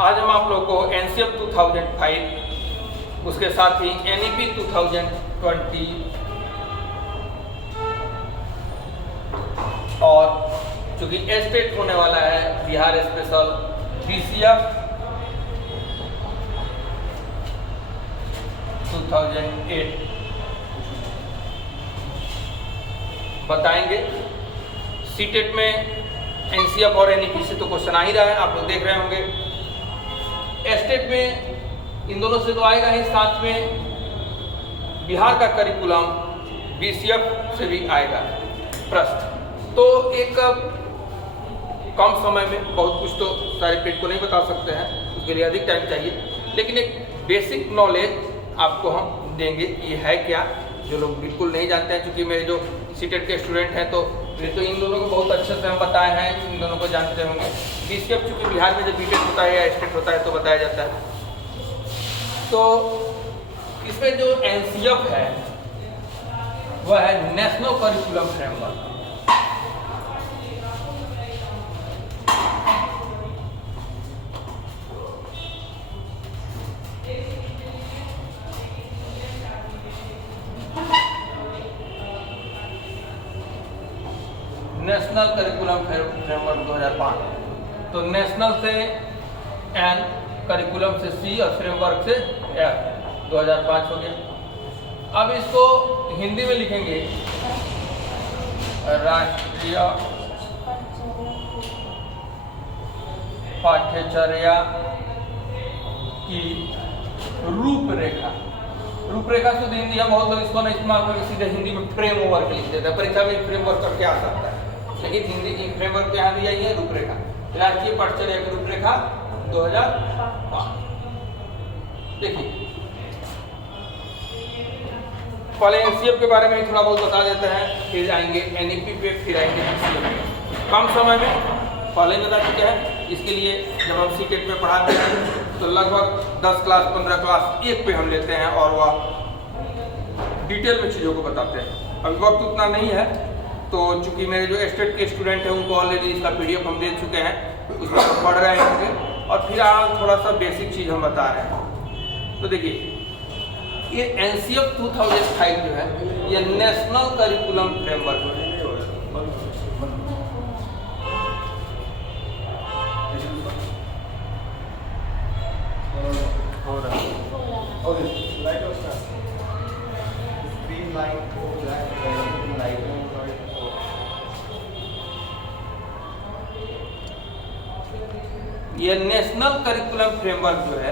आज हम आप लोग को एनसीएफ 2005 उसके साथ ही एनईपी 2020 और चूंकि स्टेट होने वाला है बिहार स्पेशल बीसीएफ 2008 बताएंगे। सीटेट में एनसीएफ और एनईपी से तो क्वेश्चन आ ही रहा है, आप लोग देख रहे होंगे। स्टेट में इन दोनों से तो आएगा ही, साथ में बिहार का करिकुलम बीसीएफ से भी आएगा प्रश्न। तो एक कम समय में बहुत कुछ तो सारे पेज को नहीं बता सकते हैं, उसके लिए अधिक टाइम चाहिए, लेकिन एक बेसिक नॉलेज आपको हम देंगे। ये है क्या, जो लोग बिल्कुल नहीं जानते हैं, क्योंकि मेरे जो सीटेट के स्टूडेंट हैं तो इन दोनों को बहुत अच्छे से हम बताए हैं, इन दोनों को जानते होंगे। बीसीएफ चूँकि बिहार में जब बीटेक होता है या स्टेट होता है तो बताया जाता है। तो इसमें जो एनसीएफ है वह है national curriculum framework. National curriculum framework 2005। तो नेशनल से एन, करिकुलम से सी और फ्रेमवर्क से एफ, 2005 हो गया। अब इसको हिंदी में लिखेंगे राष्ट्रीय पाठ्यचर्या की रूपरेखा। रूपरेखा शुद्ध हिंदी है, बहुत लोग इसको नहीं इस्तेमाल करके सीधे हिंदी में फ्रेमवर्क लिख देते हैं। परीक्षा में फ्रेमवर्क करके आ सकता है, लेकिन हिंदी फ्रेमवर्क यहाँ दिया ही है रूपरेखा। राष्ट्रीय पाठ्यचर्या की रूपरेखा 2005। देखिए पहले एनसीएफ के बारे में थोड़ा बहुत बता देते हैं, फिर आएंगे एनईपी पे, फिर आएंगे एनसीएफ पे। कम समय में पहले बता चुके हैं, इसके लिए जब हम सीटेट में पढ़ाते हैं तो लगभग 10 क्लास 15 क्लास एक पे हम लेते हैं और वह डिटेल में चीज़ों को बताते हैं। अभी वक्त उतना नहीं है, तो चूंकि मेरे जो स्टेट के स्टूडेंट हैं उनको ऑलरेडी इसका पीडीएफ हम दे चुके हैं, उसको पढ़ रहे होंगे और फिर आज थोड़ा सा बेसिक चीज़ हम बता रहे हैं। तो देखिए ये एनसीएफ 2005 जो है ये नेशनल करिकुलम फ्रेमवर्क है। यह नेशनल करिकुलम फ्रेमवर्क जो है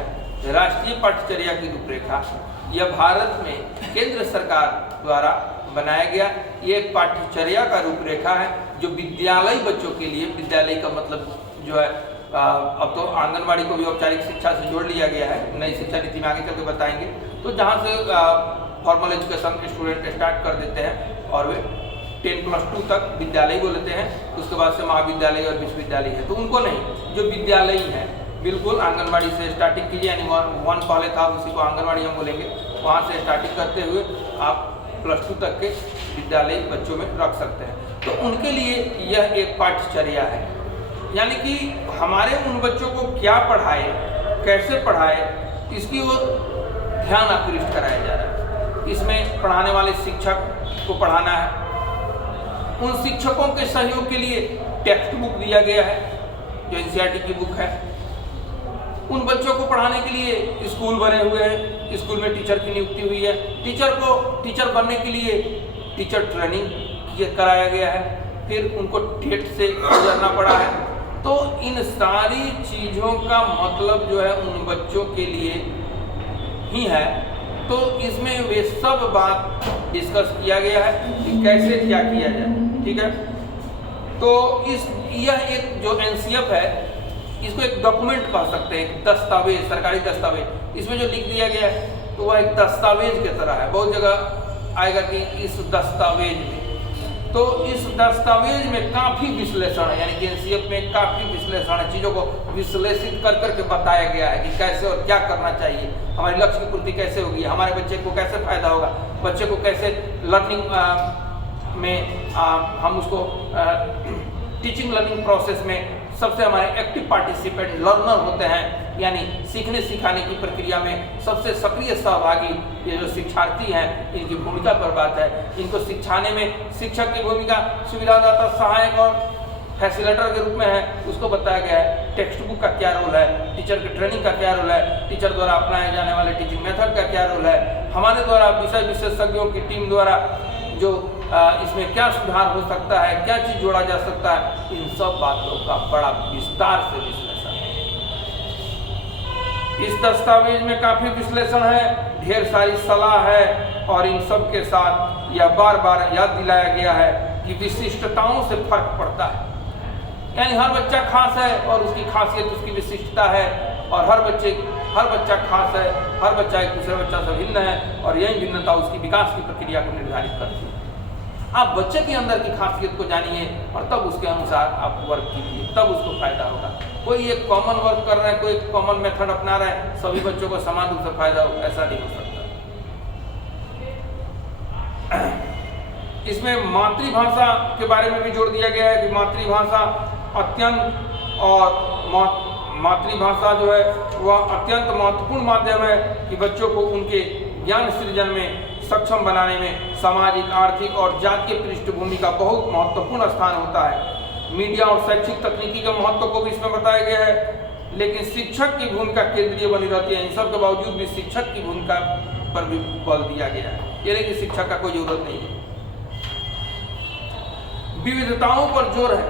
राष्ट्रीय पाठ्यचर्या की रूपरेखा, यह भारत में केंद्र सरकार द्वारा बनाया गया ये एक पाठ्यचर्या का रूपरेखा है, जो विद्यालय बच्चों के लिए, विद्यालय का मतलब जो है अब तो आंगनबाड़ी को भी औपचारिक शिक्षा से जोड़ लिया गया है, नई शिक्षा नीति में आगे चल के बताएंगे। तो जहाँ से फॉर्मल एजुकेशन के स्टूडेंट स्टार्ट कर देते हैं और वे 10+2 तक विद्यालय को लेते हैं, उसके बाद से महाविद्यालय और विश्वविद्यालय है। तो उनको नहीं, जो विद्यालय है बिल्कुल आंगनबाड़ी से स्टार्टिंग कीजिए, यानी 1 पहले था उसी को आंगनबाड़ी हम बोलेंगे, वहाँ से स्टार्टिंग करते हुए आप +2 तक के विद्यालय बच्चों में रख सकते हैं। तो उनके लिए यह एक पाठ्यचर्या है, यानी कि हमारे उन बच्चों को क्या पढ़ाए, कैसे पढ़ाए, इसकी ओर ध्यान आकृष्ट कराया जा रहा है। इसमें पढ़ाने वाले शिक्षक को पढ़ाना है, उन शिक्षकों के सहयोग के लिए टेक्स्ट बुक दिया गया है जो एनसीईआरटी की बुक है। उन बच्चों को पढ़ाने के लिए स्कूल बने हुए हैं, स्कूल में टीचर की नियुक्ति हुई है, टीचर बनने के लिए टीचर ट्रेनिंग कराया गया है, फिर उनको टेट से गुजरना पड़ा है। तो इन सारी चीज़ों का मतलब जो है उन बच्चों के लिए ही है। तो इसमें वे सब बात डिस्कस किया गया है कि कैसे क्या किया जाए, ठीक है। तो यह एक जो एनसीएफ है इसको एक डॉक्यूमेंट कह सकते हैं, एक दस्तावेज, सरकारी दस्तावेज। इसमें जो लिख दिया गया है तो वह एक दस्तावेज की तरह है। बहुत जगह आएगा कि इस दस्तावेज में, तो इस दस्तावेज में काफ़ी विश्लेषण है, यानी कि एनसीएफ में काफ़ी विश्लेषण है, चीज़ों को विश्लेषित कर करके बताया गया है कि कैसे और क्या करना चाहिए, हमारे लक्ष्य की पूर्ति कैसे होगी, हमारे बच्चे को कैसे फायदा होगा, बच्चे को कैसे लर्निंग में हम उसको टीचिंग लर्निंग प्रोसेस में सबसे हमारे एक्टिव पार्टिसिपेंट लर्नर होते हैं यानी सीखने सिखाने की प्रक्रिया में सबसे सक्रिय सहभागी ये जो शिक्षार्थी हैं, इनकी भूमिका पर बात है। इनको सिखाने में शिक्षक की भूमिका सुविधादाता, सहायक और फैसिलिटेटर के रूप में है, उसको बताया गया है। टेक्स्ट बुक का क्या रोल है, टीचर की ट्रेनिंग का क्या रोल है, टीचर द्वारा अपनाए जाने वाले टीचिंग मेथड का क्या रोल है, हमारे द्वारा विषय विशेषज्ञों की टीम द्वारा जो इसमें क्या सुधार हो सकता है, क्या चीज़ जोड़ा जा सकता है, इन सब बातों का बड़ा विस्तार से विश्लेषण है। इस दस्तावेज में काफ़ी विश्लेषण है, ढेर सारी सलाह है और इन सब के साथ यह बार बार याद दिलाया गया है कि विशिष्टताओं से फर्क पड़ता है। यानी हर बच्चा खास है और उसकी खासियत उसकी विशिष्टता है, और हर बच्चा खास है, हर बच्चा एक दूसरे बच्चा से भिन्न है, और यही भिन्नता उसकी विकास की प्रक्रिया को निर्धारित करती है। आप बच्चे के अंदर की खासियत को जानिए और तब उसके अनुसार आप वर्क कीजिए, तब उसको फायदा होगा। कोई एक कॉमन वर्क कर रहा है, कोई एक कॉमन मेथड अपना रहा है, सभी बच्चों को समान रूप से फायदा हो, ऐसा नहीं हो सकता। इसमें मातृभाषा के बारे में भी जोड़ दिया गया है कि मातृभाषा अत्यंत और मातृभाषा जो है वह अत्यंत महत्वपूर्ण माध्यम है कि बच्चों को उनके ज्ञान सृजन में सक्षम बनाने में सामाजिक, आर्थिक और जातीय पृष्ठभूमि का बहुत महत्वपूर्ण स्थान होता है। मीडिया और शैक्षिक तकनीकी के महत्व को भी इसमें बताया गया है, लेकिन शिक्षक की भूमिका केंद्रीय बनी रहती है। इन सब के बावजूद भी शिक्षक की भूमिका पर भी बल दिया गया है, ये नहीं कि शिक्षक का कोई जरूरत नहीं है। विविधताओं पर जोर है,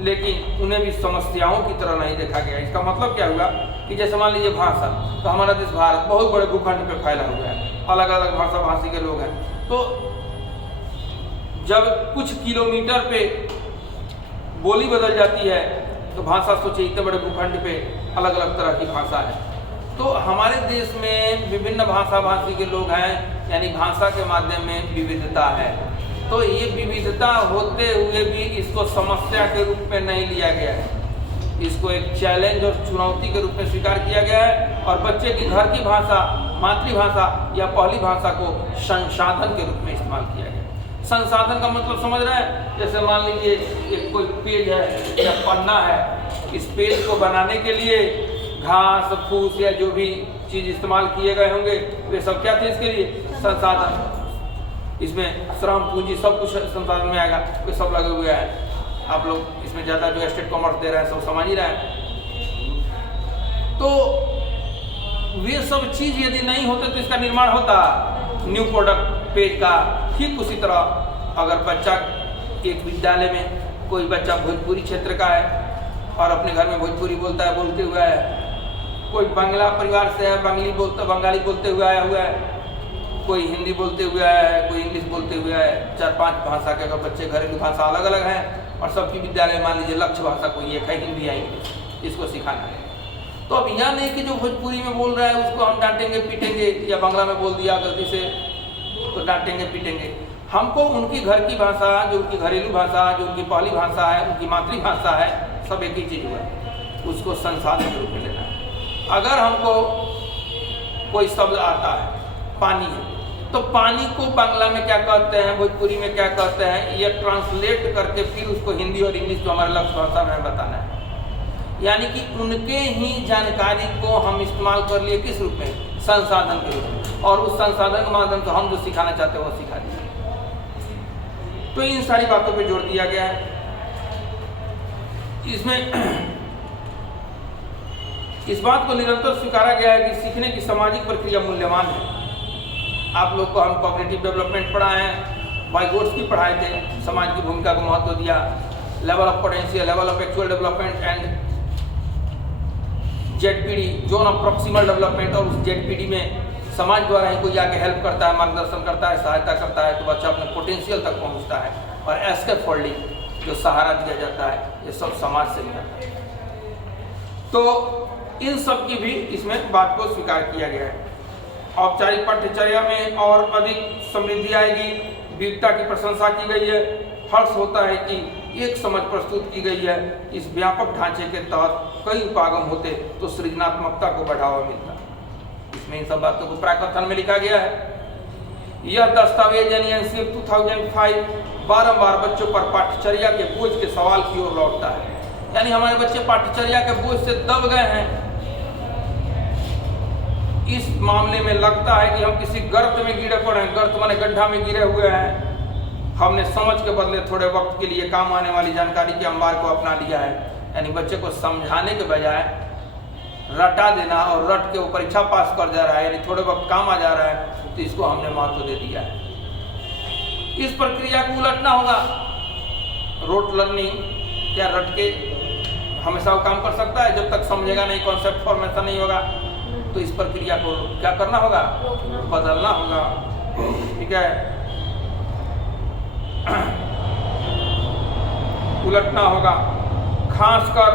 लेकिन उन्हें भी समस्याओं की तरह नहीं देखा गया। इसका मतलब क्या हुआ कि जैसे मान लीजिए भाषा, तो हमारा देश भारत बहुत बड़े भूखंड पे फैला हुआ है, अलग अलग भाषा भाषी के लोग हैं। तो जब कुछ किलोमीटर पे बोली बदल जाती है तो भाषा, सोचिए इतने बड़े भूखंड पे अलग अलग तरह की भाषा है। तो हमारे देश में विभिन्न भाषा भाषी के लोग हैं, यानी भाषा के माध्यम में विविधता है। तो ये विविधता होते हुए भी इसको समस्या के रूप में नहीं लिया गया है, इसको एक चैलेंज और चुनौती के रूप में स्वीकार किया गया है, और बच्चे की घर की भाषा, मातृभाषा या पहली भाषा को संसाधन के रूप में इस्तेमाल किया गया। संसाधन का मतलब समझ रहे हैं, जैसे मान लीजिए एक कोई पेज है या पन्ना है, इस पेज को बनाने के लिए घास फूस या जो भी चीज़ इस्तेमाल किए गए होंगे वे सब क्या थे, इसके लिए संसाधन। इसमें श्रम पूंजी सब कुछ संसाधन में आएगा, वे सब लगे हुए हैं। आप लोग इसमें ज़्यादा जो स्टेट कॉमर्स दे रहे हैं सब समझ ही रहे हैं। तो वे सब चीज़ यदि नहीं होते तो इसका निर्माण होता न्यू प्रोडक्ट पेज का। ठीक उसी तरह अगर बच्चा एक विद्यालय में कोई बच्चा भोजपुरी क्षेत्र का है और अपने घर में भोजपुरी बोलता है, बोलते हुए है, कोई बांग्ला परिवार से है, बंगाली बोलते हुए आया हुआ है, कोई हिंदी बोलते हुए आया है, कोई इंग्लिश बोलते हुए आया है, 4-5 भाषा के अगर बच्चे, घरेलू भाषा अलग अलग हैं और सबकी विद्यालय मान लीजिए लक्ष्य भाषा कोई एक है, हिंदी या इंग्लिश, इसको सिखाना है। तो अब यह नहीं कि जो भोजपुरी में बोल रहा है उसको हम डांटेंगे पीटेंगे, या बांग्ला में बोल दिया गलती से तो डांटेंगे पीटेंगे। हमको उनकी घर की भाषा, जो उनकी घरेलू भाषा, जो उनकी पहली भाषा है, उनकी मातृभाषा है, सब एक ही चीज़ हुआ, उसको संसाधन के रूप में लेना है। अगर हमको कोई शब्द आता है, पानी है, तो पानी को बांग्ला में क्या कहते हैं, भोजपुरी में क्या कहते हैं, ये ट्रांसलेट करके फिर उसको हिंदी और इंग्लिश जो हमारे लक्ष्य भाषा में बताना है। यानी कि उनके ही जानकारी को हम इस्तेमाल कर लिए किस रूप में, संसाधन के रूप में, और उस संसाधन के माध्यम से हम जो सिखाना चाहते हैं वो सिखा दिया। तो इन सारी बातों पे जोर दिया गया है। इसमें इस बात को निरंतर स्वीकारा गया है कि सीखने की सामाजिक प्रक्रिया मूल्यवान है। आप लोग को हम कॉग्निटिव डेवलपमेंट पढ़ाए हैं, वाइगोट्स की पढ़ाए थे, समाज की भूमिका को महत्व दिया, level of potential, level of actual development and ZPD, zone of proximal development. और उस जेडपीडी में समाज द्वारा ही कोई आके हेल्प करता है, मार्गदर्शन करता है, सहायता करता है, तो बच्चा अपने पोटेंशियल तक पहुंचता है। और एस्केप फोल्डिंग जो सहारा दिया जाता है, ये सब समाज से मिलता है। तो इन सब की भी इसमें बात को स्वीकार किया गया है। औपचारिक पाठ्यचर्या में और अधिक समृद्धि आएगी, विविधता की प्रशंसा की गई है। हर्ष होता है कि एक समझ प्रस्तुत की गई है, इस व्यापक ढांचे के तहत कई उपागम होते तो सृजनात्मकता को बढ़ावा मिलता। इसमें इन सब बातों को प्राकथन में लिखा गया है। यह दस्तावेज यानी एनसीएफ 2005 बारंबार बच्चों पर पाठ्यचर्या के बोझ के सवाल की ओर लौटता है। यानी हमारे बच्चे पाठ्यचर्या के बोझ से दब गए हैं, इस मामले में लगता है कि हम किसी गर्त में गिरे पड़े हैं, गर्त माने गड्ढा में गिरे हुए हैं। हमने समझ के बदले थोड़े वक्त के लिए काम आने वाली जानकारी के अंबार को अपना लिया है, यानी बच्चे को समझाने के बजाय रटा देना और रट के वो परीक्षा पास कर जा रहा है, यानी थोड़े वक्त काम आ जा रहा है, तो इसको हमने महत्व दे दिया है। इस प्रक्रिया को उलटना होगा। रोट लर्निंग क्या रट के हमेशा वो काम कर सकता है? जब तक समझेगा नहीं, कॉन्सेप्ट फॉर्मेशन नहीं होगा, तो इस प्रक्रिया को क्या करना होगा? बदलना होगा। ठीक है, उलटना होगा। खासकर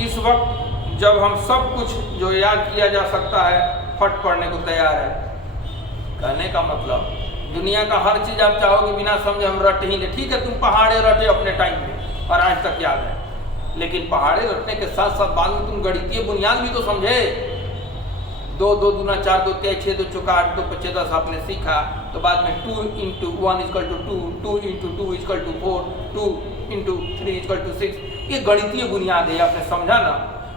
इस वक्त जब हम सब कुछ जो याद किया जा सकता है फट पड़ने को तैयार है। कहने का मतलब दुनिया का हर चीज आप चाहोगे बिना समझे हम रट ही ले। ठीक है, तुम पहाड़े रटे अपने टाइम में और आज तक याद है, लेकिन पहाड़े रटने के साथ साथ बाद में तुम गणितीय बुनियाद भी तो समझे। 2 2 दूना 4 2 3 6 2 चौका 8 2 5 10 आपने सीखा, तो बाद में 2 × 1 = 2, 2 × 2 = 4, 2 × 3 = 6। ये गणितीय बुनियाद है, आपने समझा ना?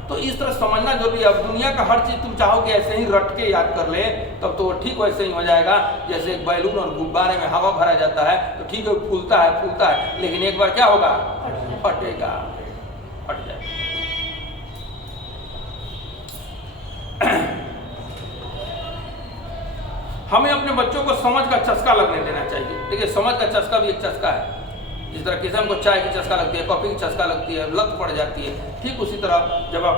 तो इस तरह समझना जरूरी है। अब दुनिया का हर चीज तुम चाहोगे ऐसे ही रट के याद कर ले, तब तो ठीक वैसे ही हो जाएगा जैसे एक बैलून और गुब्बारे में हवा भरा जाता है, तो ठीक है फूलता है, लेकिन एक बार क्या होगा? फटेगा, फट जाएगा। हमें अपने बच्चों को समझ का चस्का लगने देना चाहिए। देखिए, समझ का चस्का भी एक चस्का है। जिस तरह किसान को चाय की चस्का लगती है, कॉफी की चस्का लगती है, लत पड़ जाती है, ठीक उसी तरह जब आप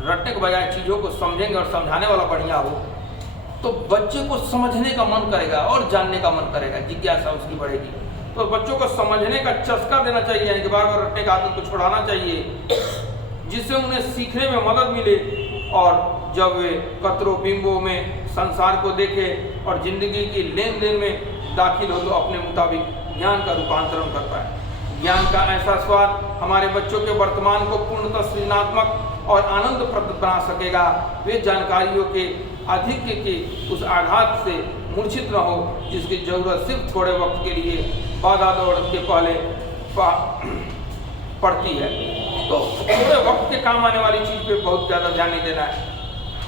रटने के बजाय चीज़ों को समझेंगे और समझाने वाला बढ़िया हो, तो बच्चे को समझने का मन करेगा और जानने का मन करेगा, जिज्ञासा उसकी बढ़ेगी। तो बच्चों को समझने का चस्का देना चाहिए, यानी कि बार बार रटने का आदत को छुड़ाना चाहिए, जिससे उन्हें सीखने में मदद मिले। और जब वे कतरों बिंबों में संसार को देखे और जिंदगी की लेन देन में दाखिल हो, तो अपने मुताबिक ज्ञान का रूपांतरण कर पाए। ज्ञान का ऐसा स्वाद हमारे बच्चों के वर्तमान को पूर्णतः सृजनात्मक और आनंदप्रद बना सकेगा। वे जानकारियों के आधिक्य के उस आघात से मूर्छित न हो जिसकी जरूरत सिर्फ थोड़े वक्त के लिए बाधा दौड़ के पहले पड़ती है। तो थोड़े वक्त के काम आने वाली चीज़ पे बहुत ज़्यादा ध्यान नहीं देना है,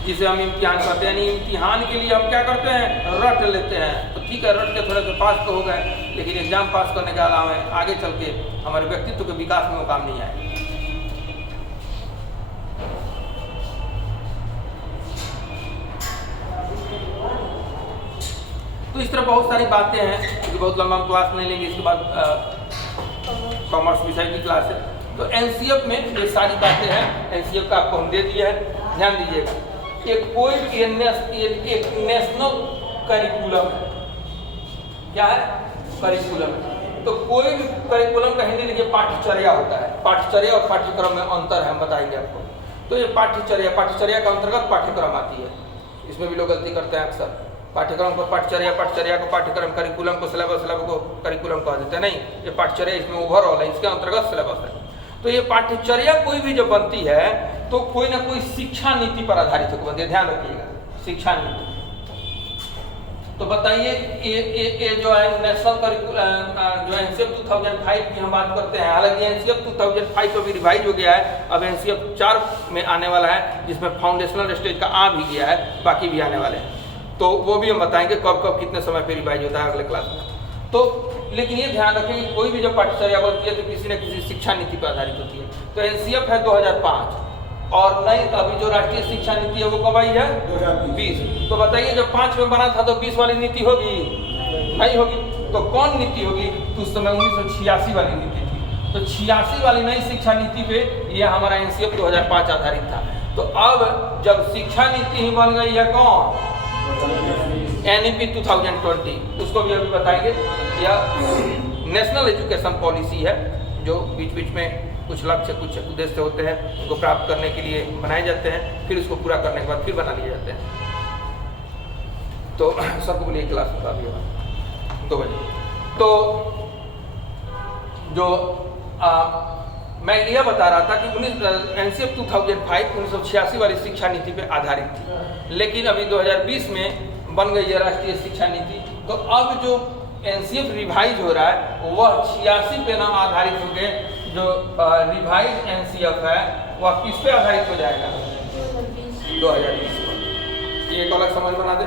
जिसे हम इम्तिहान करते हैं। यानी इम्तिहान के लिए हम क्या करते हैं? रट लेते हैं। तो ठीक है, रट के थोड़े से पास तो हो गए, लेकिन एग्जाम पास करने के अलावा आगे चल के हमारे व्यक्तित्व के विकास में वो काम नहीं आए। तो इस तरह बहुत सारी बातें हैं, क्योंकि बहुत लंबा हम क्लास नहीं लेंगे। इसके बाद कॉमर्स विषय की क्लास है, तो एनसीएफ में ये सारी बातें हैं। एनसीएफ का आपको हम दे दिया है, ध्यान दीजिएगा। एक नेशनल करिकुलम है। क्या है? करिकुलम है। तो कोई भी करिकुलम का हिंदी लिखिए पाठ्यचर्या होता है। पाठ्यचर्या और पाठ्यक्रम में अंतर है, हम बताएंगे आपको। तो ये पाठ्यचर्या का अंतर्गत पाठ्यक्रम आती है। इसमें भी लोग गलती करते हैं अक्सर, पाठ्यक्रम को पाठ्यचर्या को पाठ्यक्रम, करिकुलम को सिलेबस को करिकुलम कह देते हैं। नहीं, ये पाठ्यचर्या इसमें ओवरऑल है, इसके अंतर्गत सिलेबस है। तो ये पाठ्यचर्या कोई भी जब बनती है तो कोई ना कोई शिक्षा नीति पर आधारित होकर बनती है। ध्यान रखिएगा, शिक्षा नीति। तो बताइए, ये जो है नेशनल करिकुलम जो एनसीएफ 2005 की हम बात करते हैं। हालांकि एनसीएफ 2005 तो भी रिवाइज हो गया है, अब एनसीएफ 4 में आने वाला है, जिसमें फाउंडेशनल स्टेज का आ भी गया है, बाकी भी आने वाले हैं। तो वो भी हम बताएंगे कब कब कितने समय पे रिवाइज होता है अगले क्लास में। तो लेकिन ये ध्यान रखें कि कोई भी जब पाठ्यचर्या बनती है तो किसी न किसी शिक्षा नीति पर आधारित होती है। तो एनसीएफ है 2005, और नई अभी जो राष्ट्रीय शिक्षा नीति है वो कब आई है? 2020। तो बताइए, जब 5 में बना था तो 20 वाली नीति होगी? नहीं होगी। तो कौन नीति होगी? तो उस समय 1986 वाली नीति थी। तो 86 वाली नई शिक्षा नीति पे ये हमारा एनसीएफ 2005 आधारित था। तो अब जब शिक्षा नीति ही बन गई है कौन? एनईपी 2020, उसको भी अभी बताएंगे। यह नेशनल एजुकेशन पॉलिसी है, जो बीच बीच में कुछ लक्ष्य कुछ उद्देश्य होते हैं, उनको प्राप्त करने के लिए बनाए जाते हैं, फिर उसको पूरा करने के बाद फिर बना लिए जाते हैं। तो सबको बोलिए क्लास बता दिया 2 बजे। तो जो मैं यह बता रहा था कि एनसीएफ 2005 1986 वाली शिक्षा नीति पे आधारित थी, लेकिन अभी 2020 में बन गई है राष्ट्रीय शिक्षा नीति। तो अब जो एनसीएफ रिवाइज हो रहा है वह 86 पे नाम आधारित हो गए। जो रिवाइज एनसीएफ है वह किस पे आधारित हो जाएगा? 2020 पर। ये एक अलग समझ बना दे।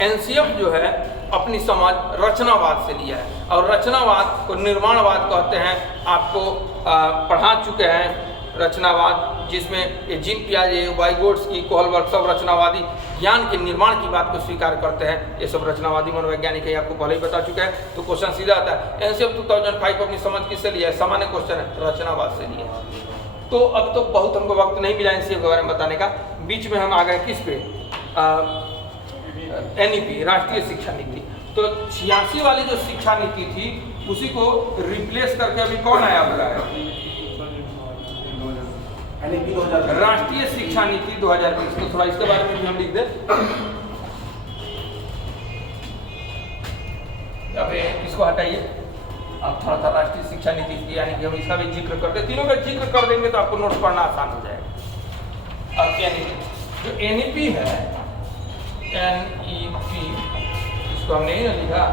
एनसीएफ जो है अपनी समझ रचनावाद से लिया है, और रचनावाद को निर्माणवाद कहते हैं। आपको पढ़ा चुके हैं रचनावाद, जिसमें ये जीन पियाजे, वाइगोट्स्की, कोहलबर्ग सब रचनावादी ज्ञान के निर्माण की बात को स्वीकार करते हैं। ये सब रचनावादी मनोवैज्ञानिक है, आपको पहले ही बता चुका है। तो क्वेश्चन सीधा आता है, एनसीएफ 2005 अपनी समझ किससे लिया है? सामान्य क्वेश्चन है, रचनावाद से लिया है। तो अब तो बहुत हमको वक्त नहीं मिला एनसीएफ के बारे में बताने का, बीच में हम आ गए किस पे? एनईपी, राष्ट्रीय शिक्षा नीति। तो 86 वाली जो शिक्षा नीति थी उसी को रिप्लेस करके अभी कौन आया हुआ है? राष्ट्रीय शिक्षा नीति 2020। तो थोड़ा इसके बारे में भी हम लिख दें। अब इसको हटाइए, अब थोड़ा राष्ट्रीय शिक्षा नीति यानी कि हम इसका भी जिक्र करते हैं। तीनों का जिक्र कर देंगे तो आपको नोट्स पढ़ना आसान हो जाएगा। अब एनईपी, जो एनईपी है, एनईपी इसको हमने नहीं लिखा,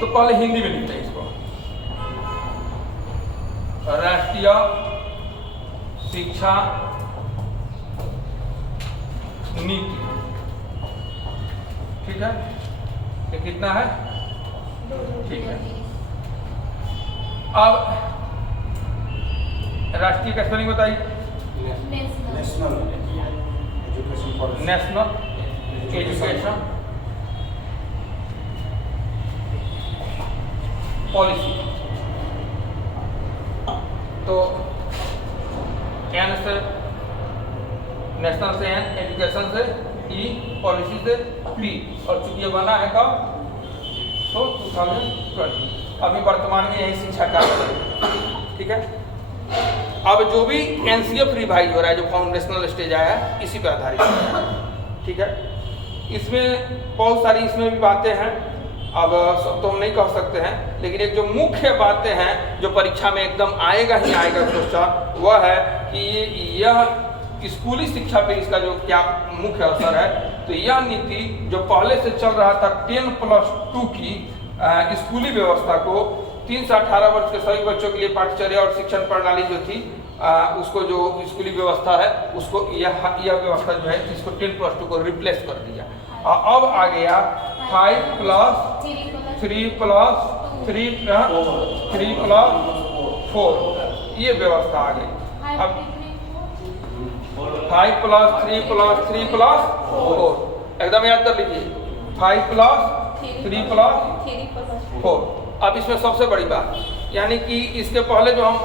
तो पहले हिंदी में लिखते हैं इसको, राष्ट्रीय शिक्षा नीति। ठीक है, ये कितना है? ठीक है। अब राष्ट्रीय का स्पेलिंग बताइए। National education policy. तो एन से नेशनल से एन, एजुकेशन से ई, पॉलिसी से पी, और चूंकि ये बना है कब? तो 2020। अभी वर्तमान में यही शिक्षा कार्य। ठीक है। अब जो भी एनसीएफ रिवाइज हो रहा है, जो फाउंडेशनल स्टेज आया है, इसी पर आधारित है। ठीक है। इसमें बहुत सारी इसमें भी बातें हैं, अब सब तो हम नहीं कह सकते हैं, लेकिन एक जो मुख्य बातें हैं जो परीक्षा में एकदम आएगा ही आएगा क्वेश्चन, वह है कि यह स्कूली शिक्षा पे इसका जो क्या मुख्य असर है। तो यह नीति जो पहले से चल रहा था 10+2 की स्कूली व्यवस्था को 3 से 18 वर्ष के सभी बच्चों के लिए पाठ्यचर्या और शिक्षण प्रणाली जो थी, उसको जो स्कूली व्यवस्था है उसको यह व्यवस्था जो है इसको 10+2 को रिप्लेस कर दिया। अब आ गया 5+3+3+4 ये व्यवस्था आ गई। अब 5+3+3+4 एकदम याद कर लीजिए, 5+3+4। अब इसमें सबसे बड़ी बात, यानी कि इसके पहले जो हम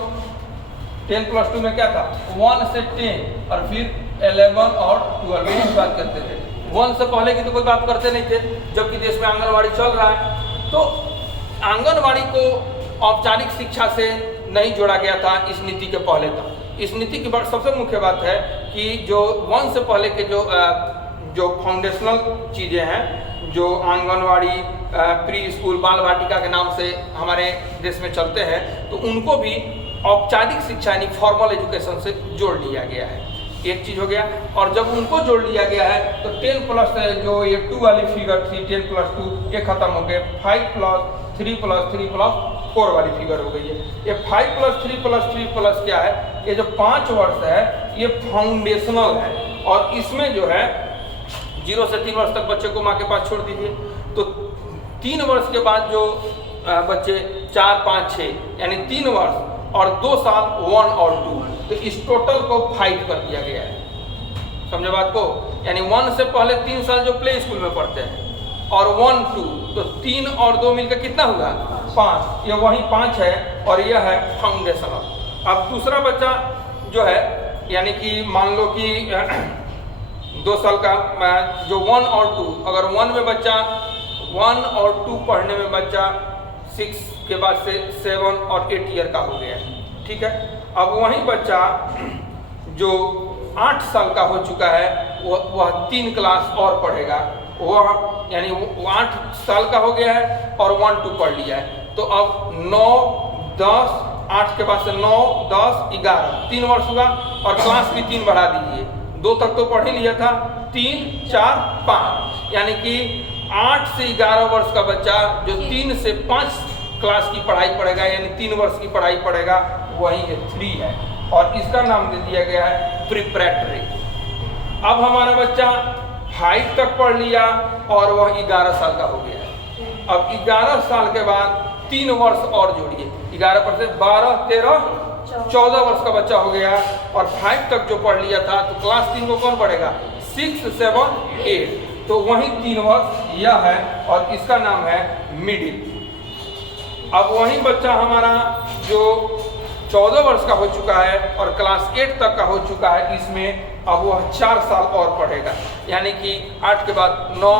10+2 में क्या था, 1 से 10 और फिर 11 और 12 की बात करते थे। 1 से पहले की तो कोई बात करते नहीं थे, जबकि देश में आंगनवाड़ी चल रहा है। तो आंगनवाड़ी को औपचारिक शिक्षा से नहीं जोड़ा गया था इस नीति के पहले तक। इस नीति की सबसे मुख्य बात है कि जो 1 से पहले के जो फाउंडेशनल चीज़ें हैं, जो आंगनवाड़ी, प्री स्कूल, बाल वाटिका के नाम से हमारे देश में चलते हैं, तो उनको भी औपचारिक शिक्षा यानी फॉर्मल एजुकेशन से जोड़ लिया गया है। एक चीज़ हो गया। और जब उनको जोड़ लिया गया है तो 10+ जो ये 2 वाली फिगर थी, 10+2 ये खत्म हो गए, 5+3+3+4 वाली फिगर हो गई है। ये 5+3+3+ क्या है, ये जो 5 वर्ष है ये फाउंडेशनल है, और इसमें जो है 0 से 3 वर्ष तक बच्चे को माँ के पास छोड़ दीजिए। तो 3 वर्ष के बाद जो बच्चे 4, 5, 6 यानी 3 वर्ष और 2 साल 1 और 2, तो इस टोटल को 5 कर दिया गया है। समझे बात को? यानी 1 से पहले 3 साल जो प्ले स्कूल में पढ़ते हैं, और 1, 2, तो 3 और 2 मिलकर कितना हुआ? 5। ये वही 5 है, और यह है फाउंडेशनल। अब दूसरा बच्चा जो है, यानी कि मान लो कि 2 साल का जो 1 और 2, अगर 1 में बच्चा 1 और 2 पढ़ने में बच्चा 6 के बाद से 7 और 8 ईयर का हो गया। ठीक है। अब वही बच्चा जो 8 साल का हो चुका है वह 3 क्लास और पढ़ेगा, वह यानी वो 8 साल का हो गया है और 1, 2 पढ़ लिया है। तो अब 9, 10, 8 के बाद से 9, 10, 11 3 वर्ष हुआ, और क्लास भी 3 बढ़ा दीजिए, 2 तक तो पढ़ ही लिया था, 3, 4, 5 यानी कि 8 से 11 वर्ष का बच्चा जो 3 से 5 क्लास की पढ़ाई पढ़ेगा, यानी 3 वर्ष की पढ़ाई पढ़ेगा, वही ये 3 है। और इसका नाम दे दिया गया है प्रिपरेटरी। अब हमारा बच्चा 5 तक पढ़ लिया और वह 11 साल का हो गया है। अब 11 साल के बाद 3 वर्ष और जोड़िए, 11 पर से 12, 13, 14 वर्ष का बच्चा हो गया। और 5 तक जो पढ़ लिया था तो क्लास 3 को कौन पढ़ेगा? 6, 7, 8, तो वही 3 वर्ष यह है और इसका नाम है मिडिल। अब वही बच्चा हमारा जो 14 वर्ष का हो चुका है और क्लास 8 तक का हो चुका है, इसमें अब वह 4 साल और पढ़ेगा, यानी कि 8 के बाद 9,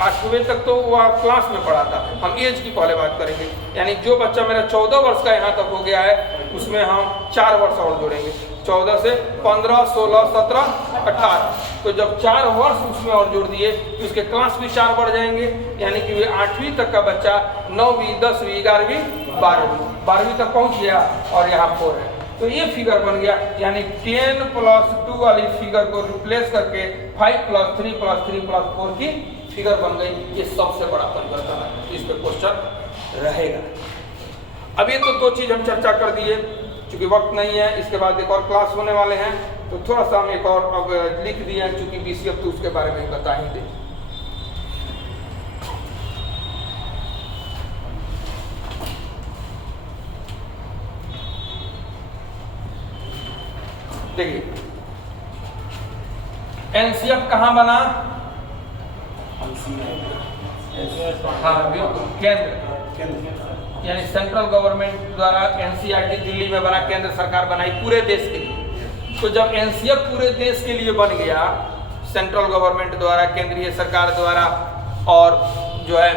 8वें तक तो वह क्लास में पढ़ा था। हम एज की पहले बात करेंगे, यानी जो बच्चा मेरा 14 वर्ष का यहाँ तक हो गया है उसमें हम 4 वर्ष और जोड़ेंगे, 14 से 15, 16, 17, 18, तो जब 4 वर्ष उसमें और जोड़ दिए तो उसके क्लास भी 4 बढ़ जाएंगे, यानी कि वे 8वीं तक का बच्चा 9वीं, 10वीं, 11वीं, 12वीं तक पहुँच गया और यहाँ 4 है। तो ये फिगर बन गया, यानी 10 + 2 वाली फिगर को रिप्लेस करके 5 + 3 + 3 + 4 की फिगर बन गई। ये सबसे बड़ा परिवर्तन है, इस पे क्वेश्चन रहेगा। अब ये तो 2 चीज हम चर्चा कर दिए, चूंकि वक्त नहीं है, इसके बाद एक और क्लास होने वाले हैं तो थोड़ा सा हम एक और अब लिख दिए हैं, चूंकि BCF तो उसके बारे में बता ही दें। देखिए NCF कहाँ बना? हाँ बिल्कुल, केंद्र, यानी सेंट्रल गवर्नमेंट द्वारा NCERT दिल्ली में बना, केंद्र सरकार बनाई पूरे देश के लिए। तो जब NCF पूरे देश के लिए बन गया सेंट्रल गवर्नमेंट द्वारा, केंद्रीय सरकार द्वारा, और जो है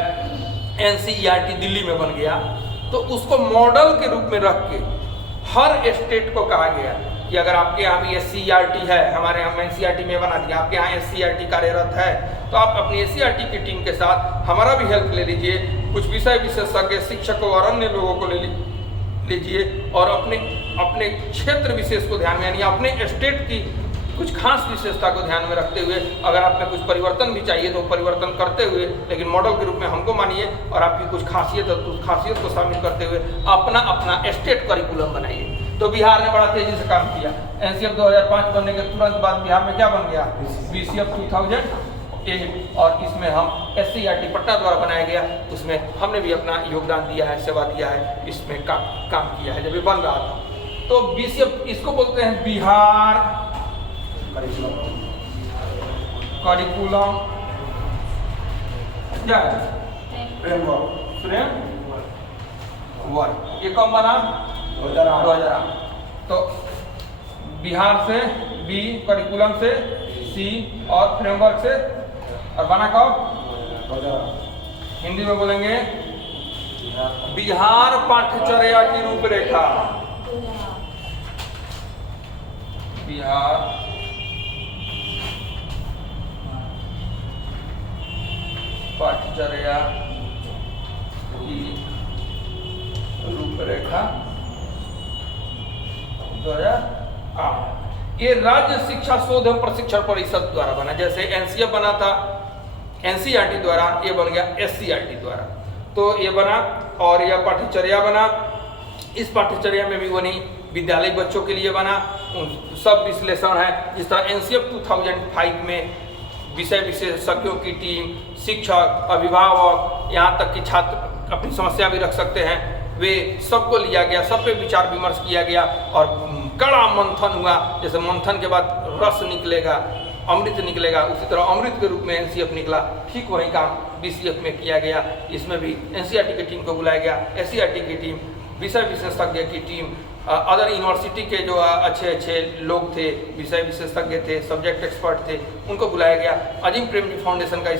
NCERT दिल्ली में बन गया, तो उसको मॉडल के रूप में रख के हर स्टेट को कहा गया कि अगर आपके यहाँ भी SCERT है, हमारे यहाँ NCERT में बना दिया, आपके यहाँ SCERT कार्यरत है, तो आप अपनी SCERT की टीम के साथ हमारा भी हेल्प ले लीजिए, कुछ विषय विशेषज्ञ शिक्षकों और अन्य लोगों को ले लीजिए और अपने क्षेत्र विशेष को ध्यान में, यानी अपने स्टेट की कुछ खास विशेषता को ध्यान में रखते हुए, अगर आप में कुछ परिवर्तन भी चाहिए तो परिवर्तन करते हुए, लेकिन मॉडल के रूप में हमको मानिए, और आपकी कुछ खासियत है तो उस खासियत को शामिल करते हुए अपना स्टेट करिकुलम बनाइए। तो बिहार ने बड़ा तेजी से काम किया। NCF 2005 बनने के तुरंत बाद बिहार में क्या बन गया? BCF 2008, और इसमें हम SCERT पटना द्वारा बनाया गया, उसमें हमने भी अपना योगदान दिया है, सेवा दिया है, इसमें काम किया है जब ये बन रहा था। तो BCF इसको बोलते हैं बिहार करिकुलम क्या है? फ्रेमवर्क। ये कब बना? 2008। तो बिहार से B, करिकुलम से C और फ्रेमवर्क से, और बना कब? हिंदी में बोलेंगे बिहार पाठ्यचर्या की रूपरेखा। बिहार पाठ्यचर्या की रूपरेखा 2008। ये राज्य शिक्षा शोध एवं प्रशिक्षण परिषद द्वारा बना, जैसे NCF बना था NCERT द्वारा, ये बन गया SCERT द्वारा। तो ये बना और यह पाठ्यचर्या बना। इस पाठ्यचर्या में भी बनी विद्यालय बच्चों के लिए बना, सब विश्लेषण है। जिस तरह NCF 2005 में विषय विशेषज्ञों की टीम, शिक्षक, अभिभावक, यहाँ तक कि छात्र अपनी समस्या भी रख सकते हैं, वे सबको लिया गया, सब पे विचार विमर्श किया गया और कड़ा मंथन हुआ। जैसे मंथन के बाद रस निकलेगा, अमृत निकलेगा, उसी तरह अमृत के रूप में NCF निकला। ठीक वही काम BCF में किया गया। इसमें भी NCERT की टीम को बुलाया गया, SCERT की टीम, विषय विशेषज्ञ की टीम, अदर यूनिवर्सिटी के जो अच्छे लोग थे, विषय विशेषज्ञ थे, सब्जेक्ट एक्सपर्ट थे, उनको बुलाया गया। अजीम प्रेमजी फाउंडेशन का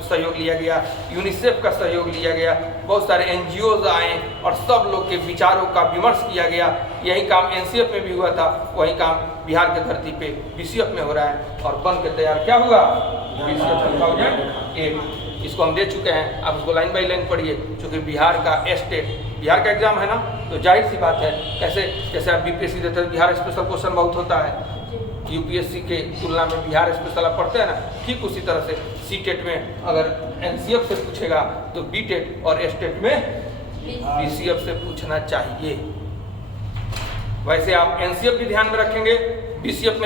सहयोग लिया गया, यूनिसेफ का सहयोग लिया गया, बहुत सारे NGOs आए और सब लोग के विचारों का विमर्श किया गया। यही काम NCF में भी हुआ था, वही काम बिहार के धरती पे BCF में हो रहा है और बन के तैयार क्या हुआ? BCF 2008। इसको हम दे चुके हैं, आप उसको लाइन बाई लाइन पढ़िए, क्योंकि बिहार का बिहार का एग्जाम है ना, तो जाहिर सी बात है, जैसे आप BPSC देते हैं, बिहार स्पेशल क्वेश्चन बहुत होता है, UPSC के तुलना में बिहार स्पेशल आप पढ़ते हैं ना, ठीक उसी तरह से CTET में अगर NCF से पूछेगा तो BTET और STET में BCF से पूछना चाहिए। वैसे आप एनसीएफ भी ध्यान में रखेंगे, बीसीएफ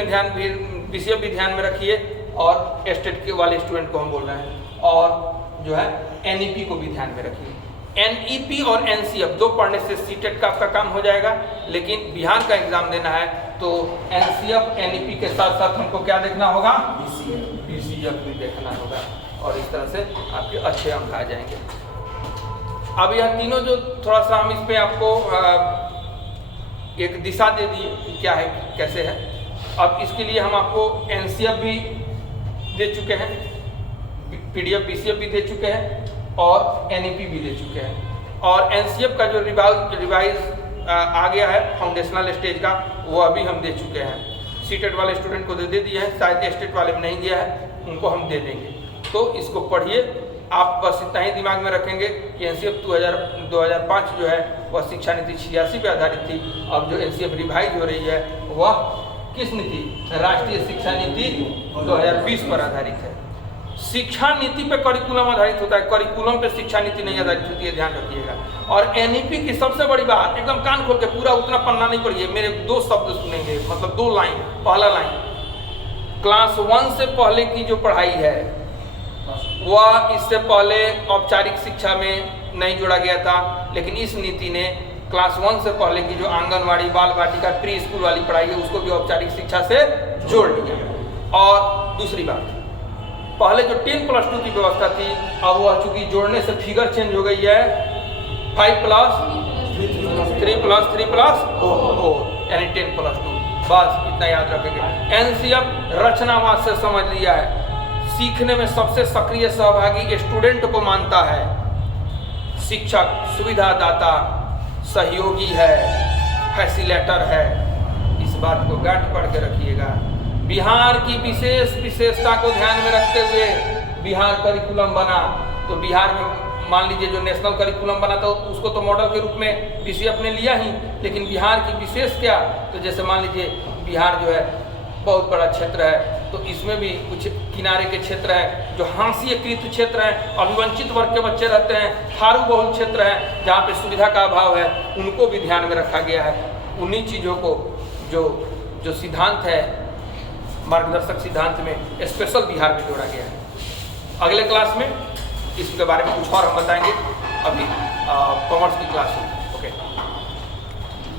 भी ध्यान में रखिए, और स्टेट के वाले स्टूडेंट को हम बोल रहे हैं, और जो है एनईपी को भी ध्यान में रखिए। एनईपी और एनसीएफ दो पढ़ने से सीटेट का आपका काम हो जाएगा, लेकिन बिहार का एग्जाम देना है तो एनसीएफ एनईपी के साथ साथ हमको क्या देखना होगा, बीसीएफ भी देखना होगा, और इस तरह से आपके अच्छे अंक आ जाएंगे। अब यह तीनों जो थोड़ा सा हम इस पे आपको एक दिशा दे दिए कि क्या है कैसे है। अब इसके लिए हम आपको एनसीएफ भी दे चुके हैं, पीडीएफ बीसीएफ भी दे चुके हैं, और एनईपी भी दे चुके हैं। और एनसीएफ का जो रिवाइज आ गया है फाउंडेशनल स्टेज का, वो अभी हम दे चुके हैं। सीटेट वाले स्टूडेंट को दे दिया है, शायद स्टेट वाले में नहीं दिया है, उनको हम दे देंगे। तो इसको पढ़िए, आप बस इतना ही दिमाग में रखेंगे कि एनसीएफ 2005 जो है वह शिक्षा नीति 86 पे आधारित थी। अब जो एनसीएफ रिवाइज हो रही है वह किस नीति, राष्ट्रीय शिक्षा नीति 2020 पर आधारित है। शिक्षा नीति पे करिकुलम आधारित होता है, करिकुलम पे शिक्षा नीति नहीं आधारित होती है, ध्यान रखिएगा। और एनईपी की सबसे बड़ी बात, एकदम कान खोल के पूरा उतना पन्ना नहीं पढ़िए, मेरे 2 शब्द सुनेंगे, मतलब 2 लाइन। पहला लाइन, क्लास 1 से पहले की जो पढ़ाई है वह इससे पहले औपचारिक शिक्षा में नहीं जोड़ा गया था, लेकिन इस नीति ने क्लास 1 से पहले की जो आंगनवाड़ी, बाल बाटिका, प्री स्कूल वाली पढ़ाई है उसको भी औपचारिक शिक्षा से जोड़ लिया। और दूसरी बात, पहले जो 10+2 की व्यवस्था थी, अब वह चूंकि जोड़ने से फिगर चेंज हो गई है, 5+3+3+4 यानी 10+2। बस इतना याद रखेंगे। एनसीएफ रचनावाद से समझ लिया है, सीखने में सबसे सक्रिय सहभागी स्टूडेंट को मानता है, शिक्षक सुविधादाता, सहयोगी है, फैसिलेटर है। इस बात को गांठ पढ़ के रखिएगा। बिहार की विशेषता को ध्यान में रखते हुए बिहार करिकुलम बना, तो बिहार में मान लीजिए जो नेशनल करिकुलम बना था उसको तो मॉडल के रूप में बीसीएफ ने लिया ही, लेकिन बिहार की विशेष क्या, तो जैसे मान लीजिए बिहार जो है बहुत बड़ा क्षेत्र है, तो इसमें भी कुछ किनारे के क्षेत्र हैं जो हांसीकृत क्षेत्र हैं, अभिवंचित वर्ग के बच्चे रहते हैं, थारू बहुल क्षेत्र है जहाँ पे सुविधा का अभाव है, उनको भी ध्यान में रखा गया है। उन्हीं चीज़ों को जो सिद्धांत है मार्गदर्शक सिद्धांत में स्पेशल बिहार में जोड़ा गया है। अगले क्लास में इसके बारे में कुछ और हम बताएंगे, अभी कॉमर्स की क्लास में।